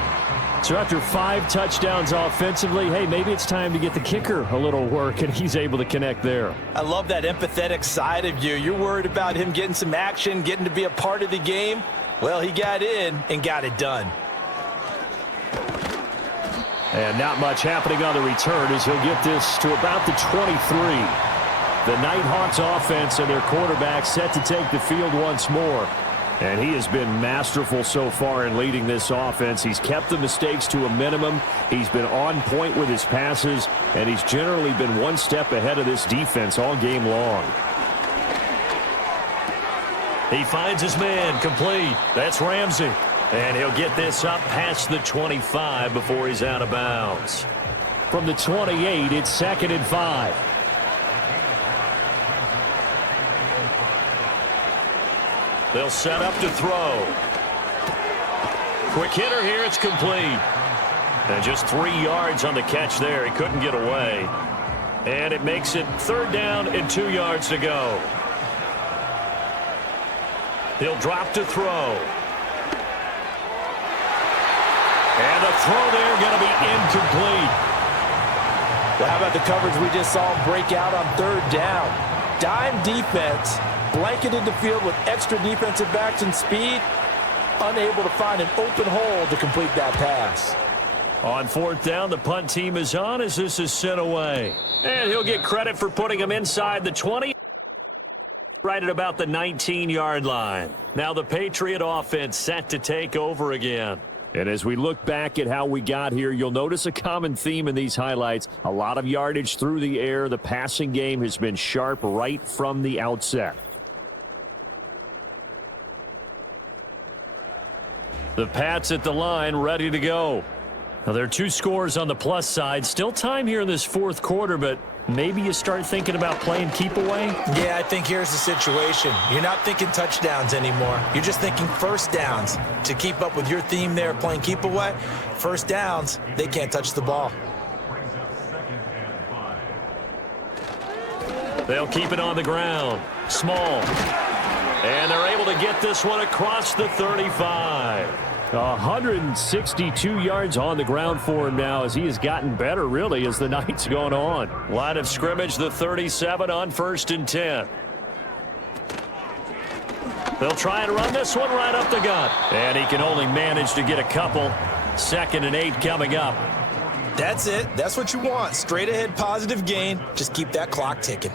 So after 5 touchdowns offensively, hey, maybe it's time to get the kicker a little work, and he's able to connect there. I love that empathetic side of you. You're worried about him getting some action, getting to be a part of the game. Well, he got in and got it done. And not much happening on the return as he'll get this to about the 23. The Nighthawks offense and their quarterback set to take the field once more. And he has been masterful so far in leading this offense. He's kept the mistakes to a minimum. He's been on point with his passes, and he's generally been one step ahead of this defense all game long. He finds his man complete. That's Ramsey. And he'll get this up past the 25 before he's out of bounds. From the 28, it's 2nd and 5. They'll set up to throw. Quick hitter here, it's complete. And just 3 yards on the catch there. He couldn't get away. And it makes it 3rd down and 2 yards to go. He'll drop to throw. And the throw there going to be incomplete. Well, how about the coverage we just saw him break out on 3rd down? Dime defense, blanketed the field with extra defensive backs and speed, unable to find an open hole to complete that pass. On 4th down, the punt team is on as this is sent away. And he'll get credit for putting him inside the 20. Right at about the 19-yard line. Now the Patriot offense set to take over again. And as we look back at how we got here, you'll notice a common theme in these highlights. A lot of yardage through the air. The passing game has been sharp right from the outset. The Pats at the line, ready to go. Now, there are 2 scores on the plus side. Still time here in this 4th quarter, but maybe you start thinking about playing keep away? Yeah, I think here's the situation. You're not thinking touchdowns anymore. You're just thinking 1st downs. To keep up with your theme there, playing keep away, 1st downs, they can't touch the ball. They'll keep it on the ground. Small. And they're able to get this one across the 35. 162 yards on the ground for him now as he has gotten better, really, as the night's gone on. Line of scrimmage, the 37 on 1st and 10. They'll try and run this one right up the gut. And he can only manage to get a couple. 2nd and 8 coming up. That's it. That's what you want. Straight ahead positive gain. Just keep that clock ticking.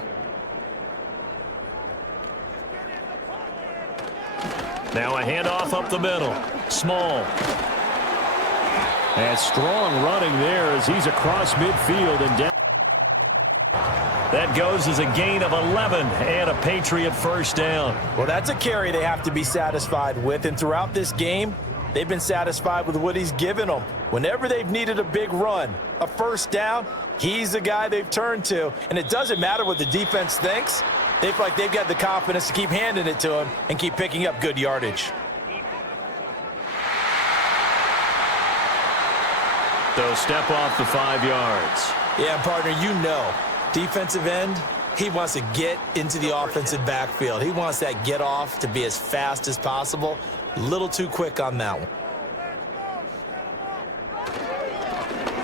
Now a handoff up the middle. Small. And strong running there as he's across midfield and down. That goes as a gain of 11 and a Patriot first down. Well, that's a carry they have to be satisfied with, and throughout this game, they've been satisfied with what he's given them. Whenever they've needed a big run, a first down, he's the guy they've turned to, and it doesn't matter what the defense thinks. They feel like they've got the confidence to keep handing it to him and keep picking up good yardage. So step off the 5 yards. Yeah, partner, you know, defensive end, he wants to get into the offensive backfield. He wants that get off to be as fast as possible. A little too quick on that one.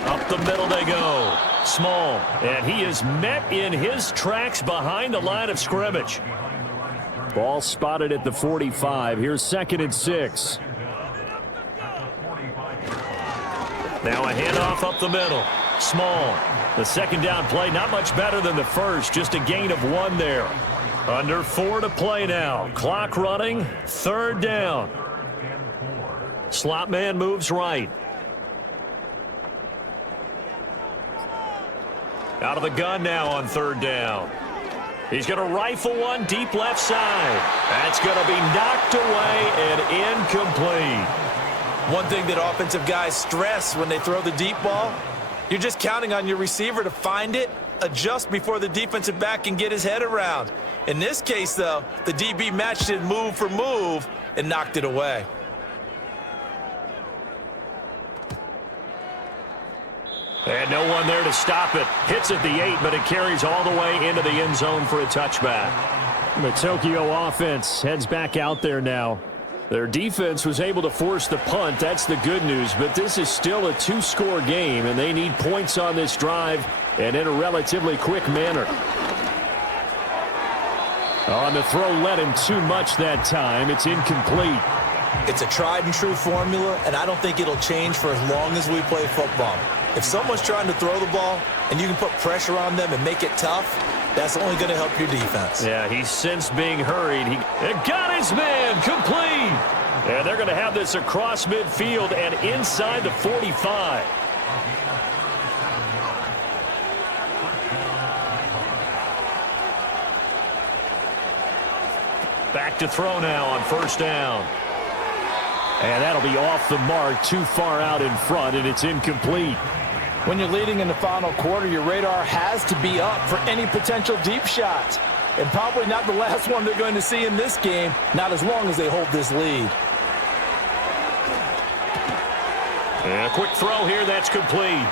Up the middle they go. Small, and he is met in his tracks behind the line of scrimmage. Ball spotted at the 45. Here's 2nd and 6. Now a handoff up the middle. Small. The second down play, not much better than the first, just a gain of 1 there. Under 4 to play now. Clock running, 3rd down. Slot man moves right. Out of the gun now on 3rd down. He's going to rifle one deep left side. That's going to be knocked away and incomplete. One thing that offensive guys stress when they throw the deep ball, you're just counting on your receiver to find it, adjust before the defensive back can get his head around. In this case, though, the DB matched it move for move and knocked it away. And no one there to stop it. Hits at the 8, but it carries all the way into the end zone for a touchback. The Tokyo offense heads back out there now. Their defense was able to force the punt. That's the good news, but this is still a 2-score game, and they need points on this drive and in a relatively quick manner. On the throw, led him too much that time. It's incomplete. It's a tried-and-true formula, and I don't think it'll change for as long as we play football. If someone's trying to throw the ball and you can put pressure on them and make it tough, that's only going to help your defense. Yeah, he's since being hurried. He got his man complete. And they're going to have this across midfield and inside the 45. Back to throw now on 1st down. And that'll be off the mark, too far out in front, and it's incomplete. When you're leading in the final quarter, your radar has to be up for any potential deep shots. And probably not the last one they're going to see in this game, not as long as they hold this lead. And a quick throw here, that's complete.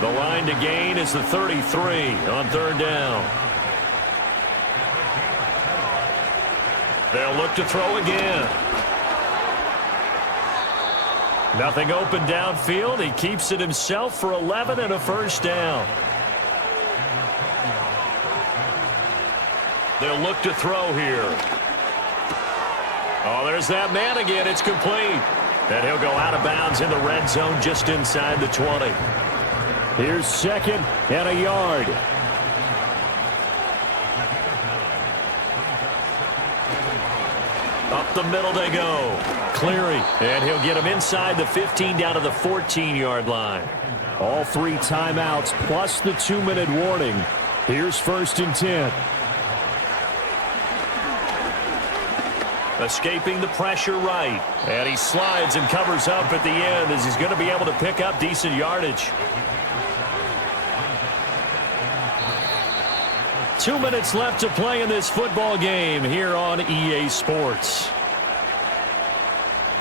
The line to gain is the 33 on 3rd down. They'll look to throw again. Nothing open downfield. He keeps it himself for 11 and a first down. They'll look to throw here. Oh, there's that man again. It's complete. And he'll go out of bounds in the red zone just inside the 20. Here's 2nd and a yard. Up the middle they go. Cleary, and he'll get him inside the 15 down to the 14-yard line. All 3 timeouts plus the 2-minute warning. Here's 1st and 10. Escaping the pressure right. And he slides and covers up at the end as he's going to be able to pick up decent yardage. 2 minutes left to play in this football game here on EA Sports.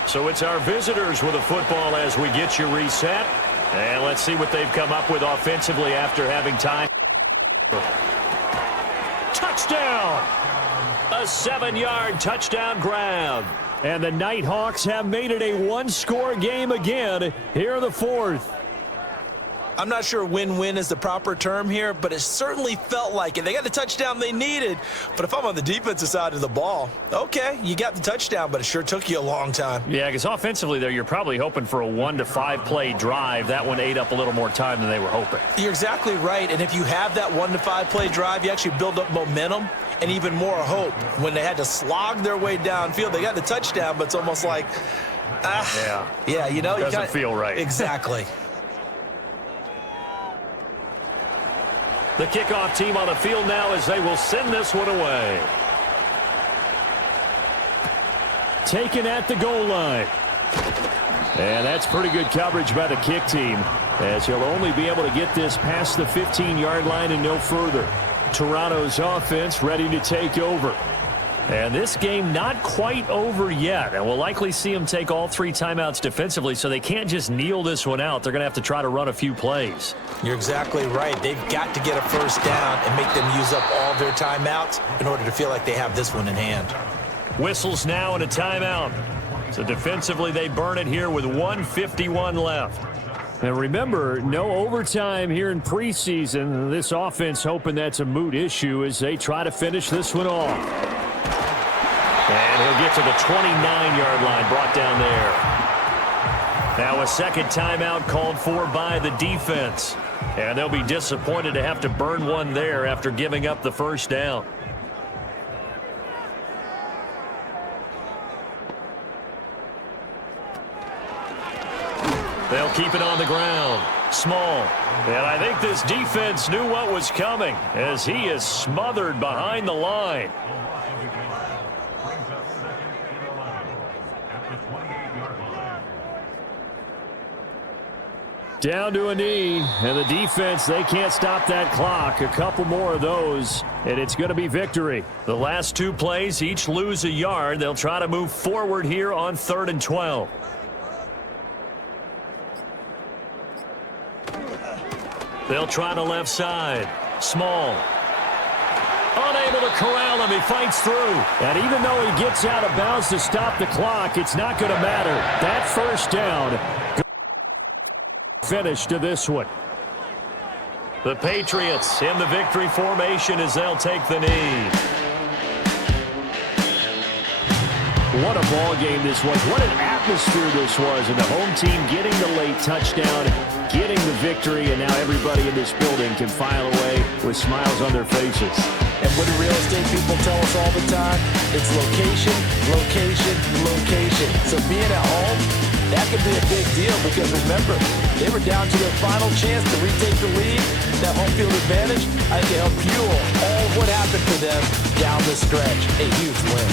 So it's our visitors with a football as we get you reset. And let's see what they've come up with offensively after having time. Touchdown! A 7-yard touchdown grab. And the Nighthawks have made it a 1-score game again here in the 4th. I'm not sure win-win is the proper term here, but it certainly felt like it. They got the touchdown they needed, but if I'm on the defensive side of the ball, okay, you got the touchdown, but it sure took you a long time. Yeah, because offensively, though, you're probably hoping for a 1 to 5 play drive. That one ate up a little more time than they were hoping. You're exactly right, and if you have that 1 to 5 play drive, you actually build up momentum and even more hope. When they had to slog their way downfield, they got the touchdown, but it's almost like, yeah, you know, doesn't feel right. Exactly. The kickoff team on the field now as they will send this one away. Taken at the goal line. And that's pretty good coverage by the kick team, as he'll only be able to get this past the 15-yard line and no further. Toronto's offense ready to take over. And this game not quite over yet, and we'll likely see them take all 3 timeouts defensively, so they can't just kneel this one out. They're going to have to try to run a few plays. You're exactly right. They've got to get a first down and make them use up all their timeouts in order to feel like they have this one in hand. Whistles now and a timeout. So defensively, they burn it here with 1:51 left. And remember, no overtime here in preseason. This offense hoping that's a moot issue as they try to finish this one off. And he'll get to the 29-yard line, brought down there. Now a second timeout called for by the defense. And they'll be disappointed to have to burn one there after giving up the first down. They'll keep it on the ground. Small. And I think this defense knew what was coming as he is smothered behind the line. Down to a knee, and the defense, they can't stop that clock. A couple more of those, and it's going to be victory. The last 2 plays, each lose a yard. They'll try to move forward here on 3rd and 12. They'll try the left side. Small. Unable to corral him. He fights through. And even though he gets out of bounds to stop the clock, it's not going to matter. That first down finish to this one. The Patriots in the victory formation as they'll take the knee. What a ball game this was. What an atmosphere this was. And the home team getting the late touchdown, getting the victory, and now everybody in this building can file away with smiles on their faces. And what do real estate people tell us all the time? It's location, location, location. So being at home, that could be a big deal because remember, they were down to their final chance to retake the lead. That home field advantage, I think, helped fuel all of what happened for them down the stretch. A huge win.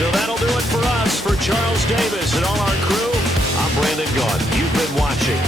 So that'll do it for us. For Charles Davis and all our crew, I'm Brandon Gaudin. You've been watching